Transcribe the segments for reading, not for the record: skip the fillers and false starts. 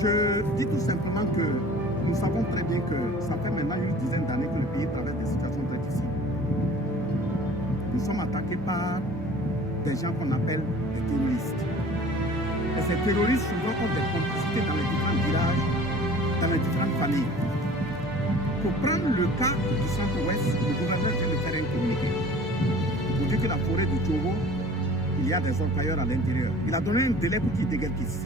Je dis tout simplement que nous savons très bien que ça fait maintenant une dizaine d'années que le pays traverse des situations très difficiles. Nous sommes attaqués par des gens qu'on appelle des terroristes. Et ces terroristes souvent ont des complicités dans les différents villages, dans les différentes familles. Pour prendre le cas du centre-ouest, le gouverneur vient de faire un communiqué pour dire que la forêt de Tchogo, il y a des orpailleurs à l'intérieur. Il a donné un délai pour qu'ils déguerpissent.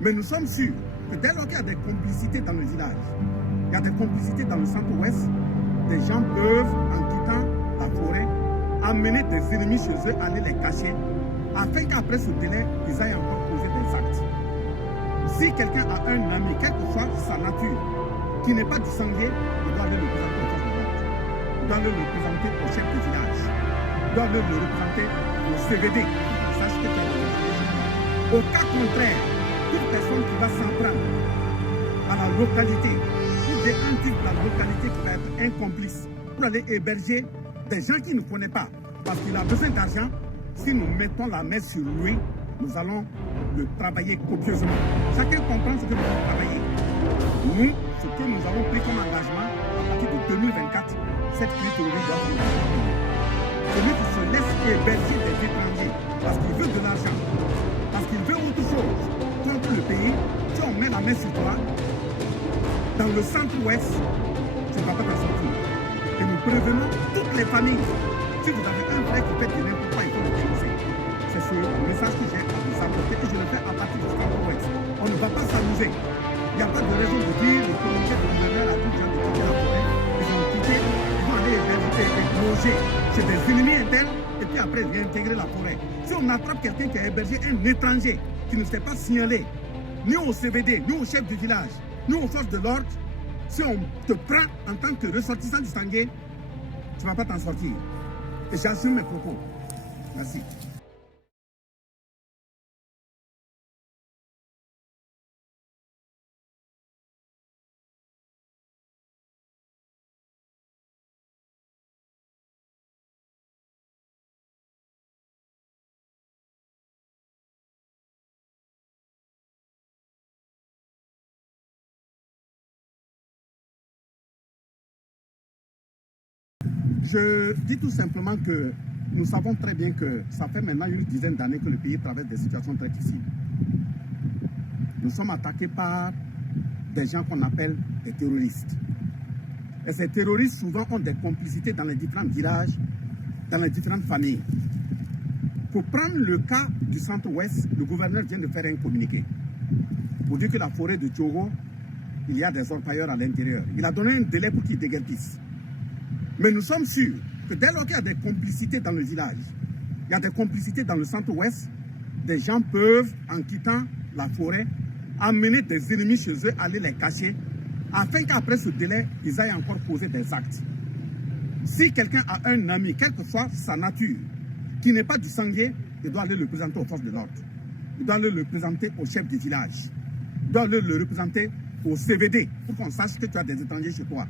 Mais nous sommes sûrs que dès lors qu'il y a des complicités dans le village, il y a des complicités dans le centre-ouest, des gens peuvent, en quittant la forêt, amener des ennemis chez eux, aller les cacher, afin qu'après ce délai, ils aillent encore poser des actes. Si quelqu'un a un ami, quelle que soit sa nature, qui n'est pas du sanglier, il doit aller le présenter au forces de l'ordre. Il doit aller le présenter au chef de village. Il doit aller le représenter au CVD. Sache que tu as des informations. Au cas contraire, toute personne qui va s'en prendre à la localité, ou des type de la localité qui va être un complice pour aller héberger des gens qu'il ne connaît pas, parce qu'il a besoin d'argent, si nous mettons la main sur lui, nous allons le travailler copieusement. Chacun comprend ce que nous allons travailler. Nous, ce que nous avons pris comme engagement, à partir de 2024, cette crise terroriste doit être terminée. Celui qui se laisse héberger des étrangers parce qu'il veut de l'argent, parce qu'il veut autre chose contre le pays, si on met la main sur toi, dans le centre-ouest, tu ne vas pas t'en sortir. Et nous prévenons toutes les familles. Si vous avez un frère qui fait de n'importe quoi, il faut le dénoncer. C'est ce message que j'ai à vous apporter et je le fais à partir du centre-ouest. On ne va pas s'amuser. Il n'y a pas de raison de dire le comité de gouverneur a dit de quitter la forêt. Ils ont quitté, ils vont aller loger chez des ennemis internes et puis après réintégrer la forêt. Si on attrape quelqu'un qui a hébergé un étranger qui ne s'est pas signalé, ni au CVD, ni au chef du village, ni aux forces de l'ordre, si on te prend en tant que ressortissant du Sangué, tu ne vas pas t'en sortir. Et j'assume mes propos. Merci. Je dis tout simplement que nous savons très bien que ça fait maintenant une dizaine d'années que le pays traverse des situations très difficiles. Nous sommes attaqués par des gens qu'on appelle des terroristes. Et ces terroristes souvent ont des complicités dans les différents villages, dans les différentes familles. Pour prendre le cas du centre-ouest, le gouverneur vient de faire un communiqué pour dire que la forêt de Tchogo, il y a des orpailleurs à l'intérieur. Il a donné un délai pour qu'ils déguerpissent. Mais nous sommes sûrs que dès lors qu'il y a des complicités dans le village, il y a des complicités dans le centre-ouest, des gens peuvent, en quittant la forêt, amener des ennemis chez eux, aller les cacher, afin qu'après ce délai, ils aillent encore poser des actes. Si quelqu'un a un ami, quelle que soit sa nature, qui n'est pas du sanglier, il doit aller le présenter aux forces de l'ordre. Il doit aller le présenter au chef du village. Il doit aller le représenter au CVD, pour qu'on sache que tu as des étrangers chez toi.